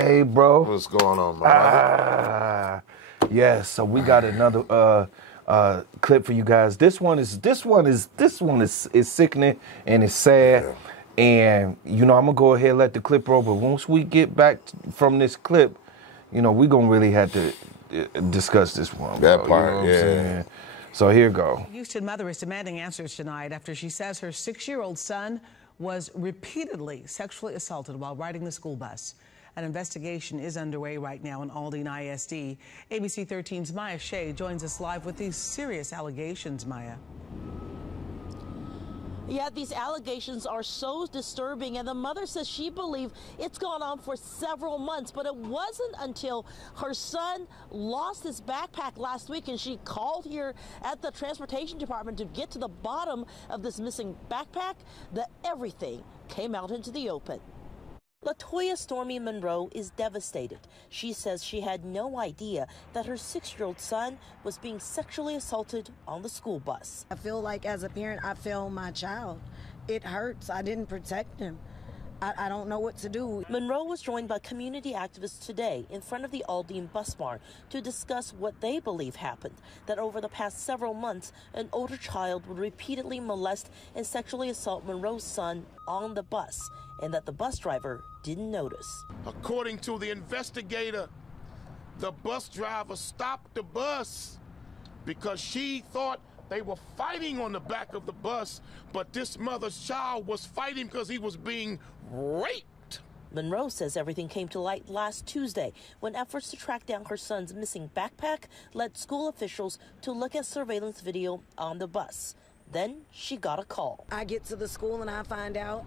Hey, bro. What's going on, my brother? Yes. So we got another clip for you guys. This one is sickening and it's sad. Yeah. And you know, I'm gonna go ahead and let the clip roll. But once we get back from this clip, you know, we're gonna really have to discuss this one. That bro, part, you know what I'm yeah. saying? So here go. Houston mother is demanding answers tonight after she says her 6-year-old son was repeatedly sexually assaulted while riding the school bus. An investigation is underway right now in Aldine ISD. ABC 13's Maya Shea joins us live with these serious allegations, Maya. Yeah, these allegations are so disturbing, and the mother says she believes it's gone on for several months, but it wasn't until her son lost his backpack last week and she called here at the transportation department to get to the bottom of this missing backpack that everything came out into the open. Latoya Stormy Monroe is devastated. She says she had no idea that her 6-year-old son was being sexually assaulted on the school bus. I feel like as a parent, I failed my child. It hurts. I didn't protect him. I don't know what to do. Monroe was joined by community activists today in front of the Aldine bus barn to discuss what they believe happened, that over the past several months, an older child would repeatedly molest and sexually assault Monroe's son on the bus, and that the bus driver didn't notice. According to the investigator, the bus driver stopped the bus because she thought they were fighting on the back of the bus, but this mother's child was fighting because he was being raped. Monroe says everything came to light last Tuesday when efforts to track down her son's missing backpack led school officials to look at surveillance video on the bus. Then she got a call. I get to the school and I find out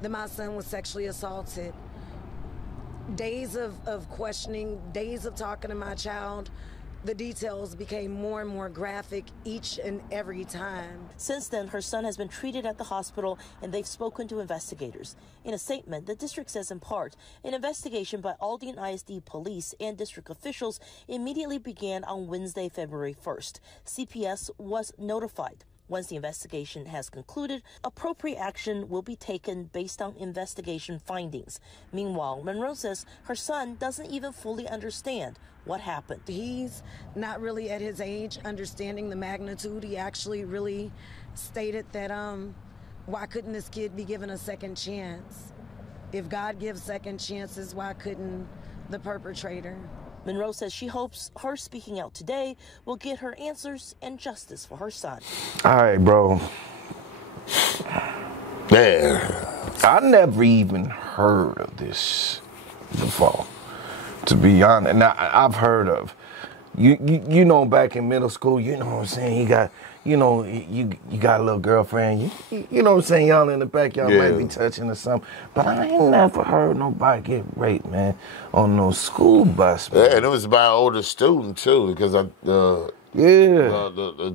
that my son was sexually assaulted. Days of questioning, days of talking to my child, the details became more and more graphic each and every time. Since then, her son has been treated at the hospital and they've spoken to investigators. In a statement, the district says in part, an investigation by Aldine ISD police and district officials immediately began on Wednesday, February 1st. CPS was notified. Once the investigation has concluded, appropriate action will be taken based on investigation findings. Meanwhile, Monroe says her son doesn't even fully understand what happened. He's not really at his age understanding the magnitude. He actually really stated that why couldn't this kid be given a second chance? If God gives second chances, why couldn't the perpetrator? Monroe says she hopes her speaking out today will get her answers and justice for her son. All right, bro. Yeah. I never even heard of this before, to be honest. Now, I've heard of, you know, back in middle school, you know what I'm saying, you got, you know, you got a little girlfriend, you know what I'm saying, y'all in the back, y'all might be touching or something, but I ain't never heard nobody get raped, man, on no school bus, man. Yeah, and it was by an older student, too, because the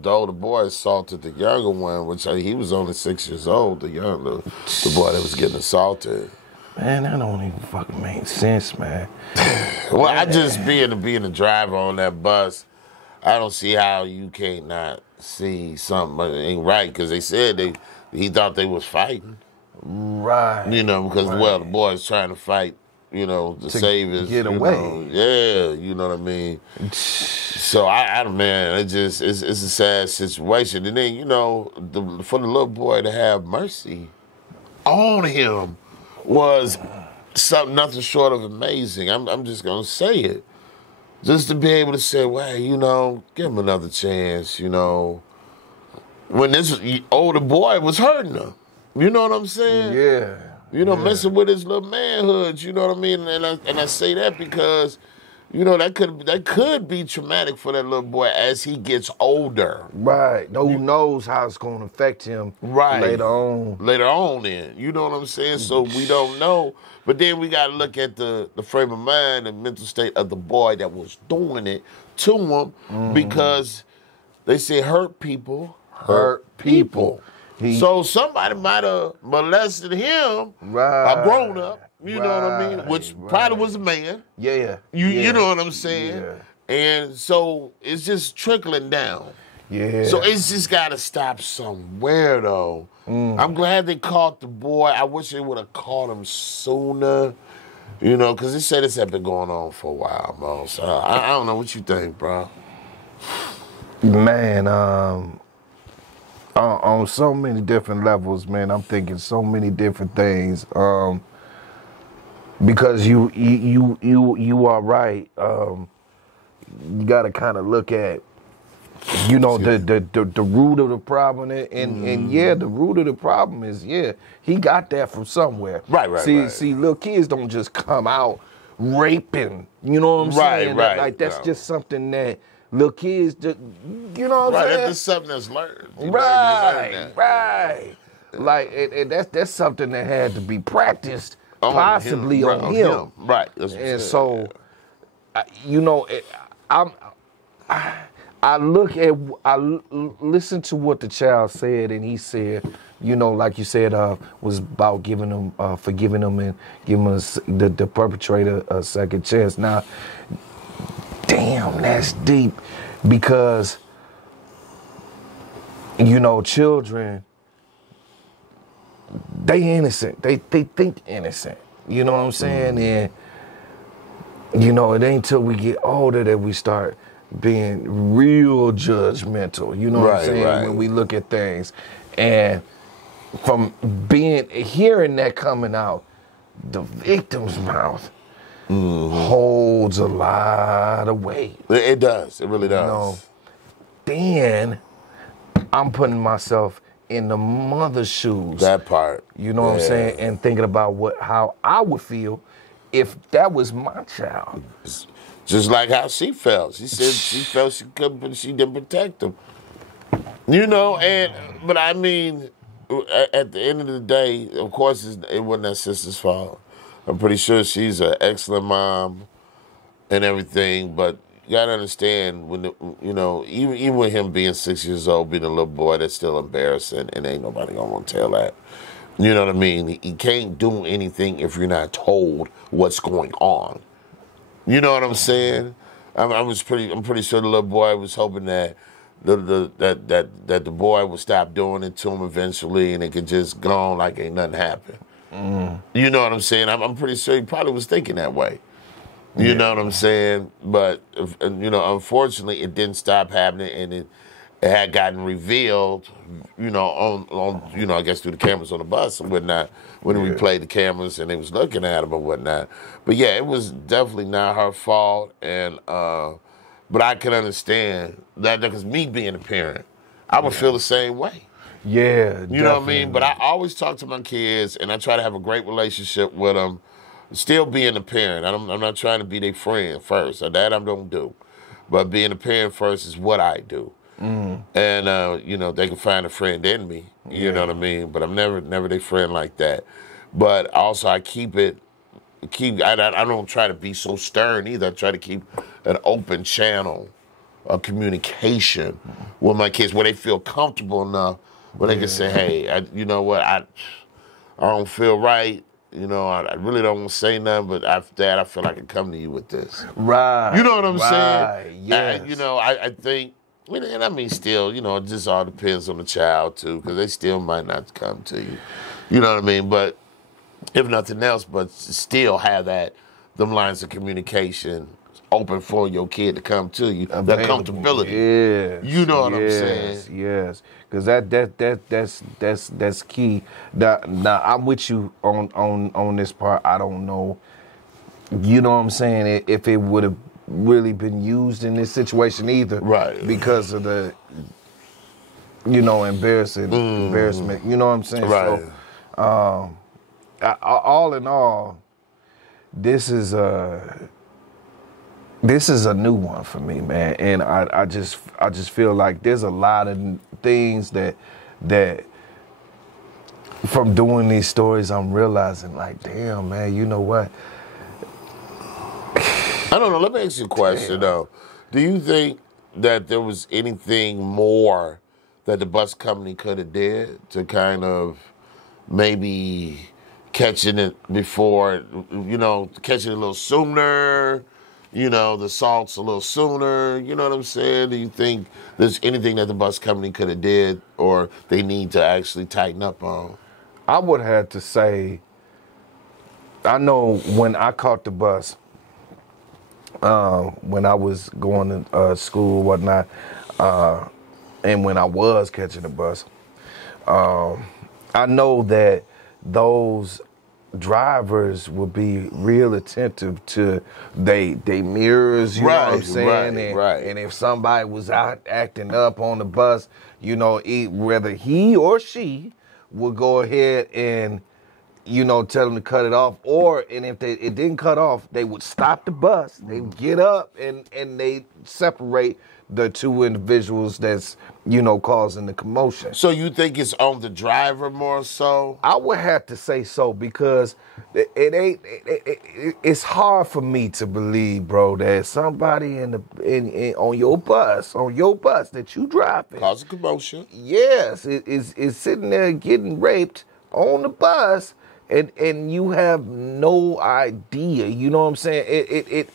older boy assaulted the younger one, which he was only 6 years old, the boy that was getting assaulted. Man, that don't even fucking make sense, man. Well, I just being a driver on that bus, I don't see how you can't not see something ain't right, because they said he thought they was fighting. Right. You know, because, well, the boy's trying to fight, you know, to save his... Get away. Yeah, you know what I mean? So, man, it's a sad situation. And then, you know, for the little boy to have mercy on him was nothing short of amazing. I'm just going to say it. Just to be able to say, well, you know, give him another chance, you know. When this older boy was hurting him. You know what I'm saying? Yeah. You know, messing with his little manhood, you know what I mean? And I say that because, you know, that could be traumatic for that little boy as he gets older. Right. Who knows how it's going to affect him later on. Later on then. You know what I'm saying? So we don't know. But then we got to look at the frame of mind and mental state of the boy that was doing it to him, because they say hurt people hurt people. So somebody might have molested him, a grown up, you know what I mean? Which probably was a man. Yeah. You know what I'm saying? Yeah. And so it's just trickling down. Yeah. So it's just got to stop somewhere, though. I'm glad they caught the boy. I wish they would have caught him sooner. You know, because they say this had been going on for a while, Mo. So I don't know what you think, bro. Man, on so many different levels, man, I'm thinking so many different things. Because you are right. You got to kind of look at, you know, the root of the problem, and yeah, the root of the problem is, yeah, he got that from somewhere. Right. See, little kids don't just come out raping. You know what I'm saying? Right. Like that's just something that little kids just, you know what I'm saying? That's just something that's learned. Right. Like and that's something that had to be practiced, possibly on him. Right. And so, you know, I listen to what the child said, and he said, you know, like you said, was about giving him, forgiving him, and giving us the perpetrator a second chance. Now, damn, that's deep, because, you know, children, they innocent. They think innocent. You know what I'm saying? And, you know, it ain't till we get older that we start being real judgmental. You know what I'm saying? When we look at things. And from hearing that coming out the victim's mouth holds a lot of weight. It does. It really does. You know, then I'm putting myself in the mother's shoes. That part. You know what I'm saying? And thinking about how I would feel if that was my child. Just like how she felt. She said she felt she couldn't, but she didn't protect him. You know, but I mean, at the end of the day, of course, it wasn't that sister's fault. I'm pretty sure she's an excellent mom and everything, but you gotta understand, when you know, even with him being 6 years old, being a little boy, that's still embarrassing, and ain't nobody gonna want to tell that. You know what I mean? He can't do anything if you're not told what's going on. You know what I'm saying? I'm pretty sure the little boy was hoping that the boy would stop doing it to him eventually, and it could just go on like ain't nothing happened. You know what I'm saying? I'm pretty sure he probably was thinking that way. You know what I'm saying? But you know, unfortunately, it didn't stop happening, and it had gotten revealed. You know, on you know, I guess through the cameras on the bus and whatnot, when we played the cameras and they was looking at him and whatnot. But yeah, it was definitely not her fault, and but I can understand that, because me being a parent, I would feel the same way. Yeah, you know what I mean? But I always talk to my kids, and I try to have a great relationship with them. Still being a parent, I'm not trying to be their friend first. That I don't do. But being a parent first is what I do. And, you know, they can find a friend in me. You know what I mean? But I'm never their friend like that. But also I I don't try to be so stern either. I try to keep an open channel of communication with my kids where they feel comfortable enough where they can say, hey, you know what, I don't feel right. You know, I really don't want to say nothing, but after that, I feel like I can come to you with this. Right. You know what I'm saying? Yes. You know, I think, and I mean, still, you know, it just all depends on the child, too, because they still might not come to you. You know what I mean? But if nothing else, but still have them lines of communication open for your kid to come to you. That comfortability. Yes. You know what I'm saying? Yes. Because that's key. Now I'm with you on this part. I don't know. You know what I'm saying? If it would have really been used in this situation either. Right. Because of the, you know, embarrassment. You know what I'm saying? Right. So, all in all, this is a new one for me, man, and I just feel like there's a lot of things that from doing these stories I'm realizing, like, damn, man, you know what? I don't know. Let me ask you a question though. Do you think that there was anything more that the bus company could have did to kind of maybe catching it before, you know, catching it a little sooner? You know, the salts a little sooner. You know what I'm saying? Do you think there's anything that the bus company could have did or they need to actually tighten up on? I would have to say I know when I caught the bus, when I was going to school or whatnot, and when I was catching the bus, I know that those drivers would be real attentive to they mirrors, you know what I'm saying? Right. And if somebody was out acting up on the bus, you know, whether he or she would go ahead and, you know, tell them to cut it off, and if it didn't cut off, they would stop the bus, they would get up and they separate the two individuals that's, you know, causing the commotion. So you think it's on the driver more so? I would have to say so, because it's hard for me to believe, bro, that somebody on your bus that you driving, Cause a commotion. yes, is sitting there getting raped on the bus, and you have no idea. You know what I'm saying?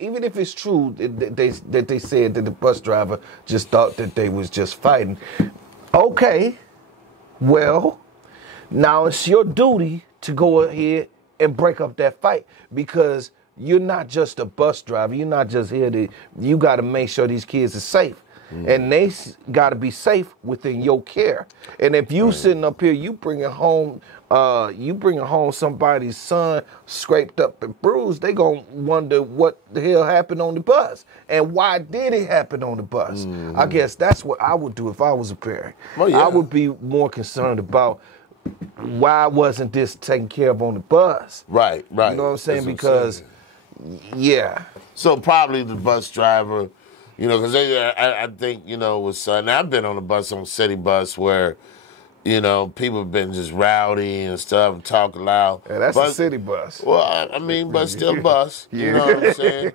Even if it's true that they said that the bus driver just thought that they was just fighting, okay, well, now it's your duty to go ahead and break up that fight, because you're not just a bus driver. You're not just here you got to make sure these kids are safe. And they got to be safe within your care. And if you sitting up here, you bringing home somebody's son scraped up and bruised, they gonna wonder what the hell happened on the bus and why did it happen on the bus. I guess that's what I would do if I was a parent. Oh, yeah. I would be more concerned about why wasn't this taken care of on the bus. Right. You know what I'm saying? Because, yeah. So probably the bus driver, you know, because I think, you know, with now I've been on a bus, on city bus, where, you know, people have been just rowdy and stuff and talking loud. Yeah, that's a city bus. Well, I mean, but still bus. You know what I'm saying?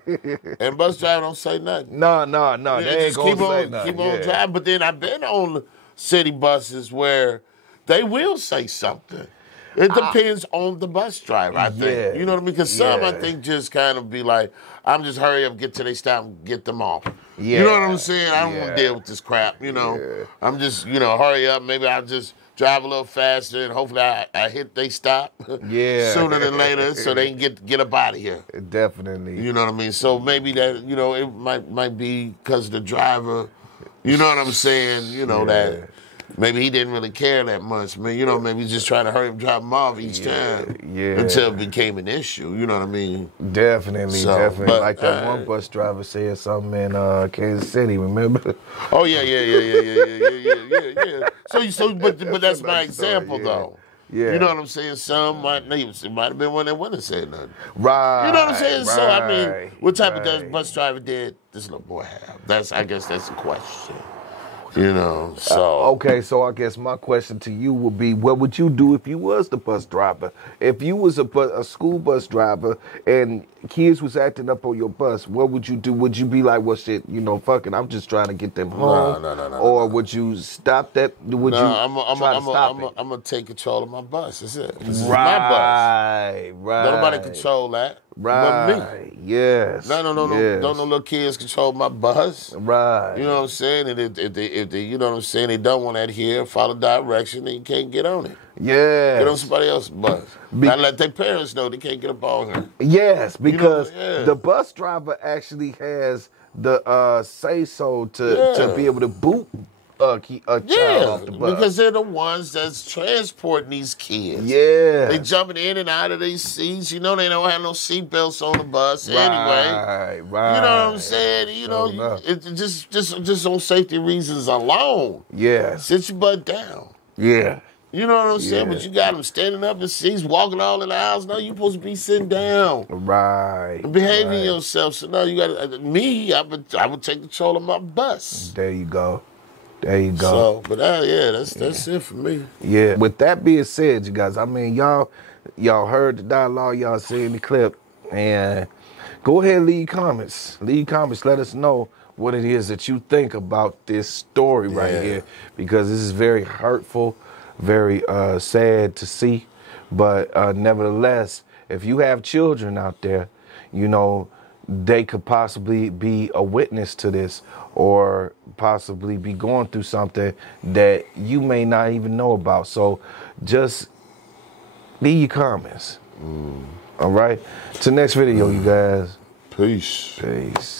And bus driver don't say nothing. No. Yeah, They ain't just gonna keep say on, nothing. keep on driving. But then I've been on city buses where they will say something. It depends on the bus driver, I think. Yeah. You know what I mean? Because some, I Yeah. think, just kind of be like, I'm just hurry up, get to their stop, and get them off. Yeah. You know what I'm saying? I don't want Yeah. to deal with this crap, you know? I'm just, you know, hurry up. Maybe I'll just drive a little faster, and hopefully I hit they stop Yeah. sooner than later so they can get up out of here. Definitely. You know what I mean? So maybe that, you know, it might be because of the driver. You know what I'm saying? You know, that maybe he didn't really care that much. Man, you know, maybe he's just trying to hurry up, drop him off each time until it became an issue. You know what I mean? Definitely. But, like that one bus driver said something in Kansas City, remember? Oh yeah. But that's my example though. Yeah. You know what I'm saying? Some it might have been one that wouldn't have said nothing. Right. You know what I'm saying? So I mean, what type of right. bus driver did this little boy have? I guess that's the question. You know, so. Okay, so I guess my question to you would be, what would you do if you was the bus driver? If you was a school bus driver and kids was acting up on your bus, what would you do? Would you be like, well, shit, you know, fuck it, I'm just trying to get them home? No. Or would you stop that? Would you try to stop it? I'm going to take control of my bus. That's it. This is my bus. Right. Don't nobody control that. Right. But me. Yes. No. Yes. Don't no little kids control my bus. Right. You know what I'm saying? And if they, you know what I'm saying, they don't want to adhere, follow direction, then you can't get on it. Yes. Get on somebody else's bus. Now let their parents know they can't get up on her. Yes, because yeah. the bus driver actually has the say-so to be able to boot a child off the bus. Because they're the ones that's transporting these kids. Yeah. They jumping in and out of these seats. You know they don't have no seatbelts on the bus anyway. Right. You know what I'm saying? You know, it just on safety reasons alone. Yes. Sit your butt down. Yeah. You know what I'm saying? But you got them standing up in seats, walking all in the aisles. No, you supposed to be sitting down. Right. Behaving yourself. So no, you got to, I would take control of my bus. There you go. So, but that's it for me. Yeah. With that being said, you guys, I mean, y'all heard the dialogue, y'all seen the clip, and go ahead and leave comments. Let us know what it is that you think about this story right here, because this is very hurtful, very sad to see. But nevertheless, if you have children out there, you know, they could possibly be a witness to this or possibly be going through something that you may not even know about. So just Leave your comments. All right. To the next video, you guys. Peace. Peace.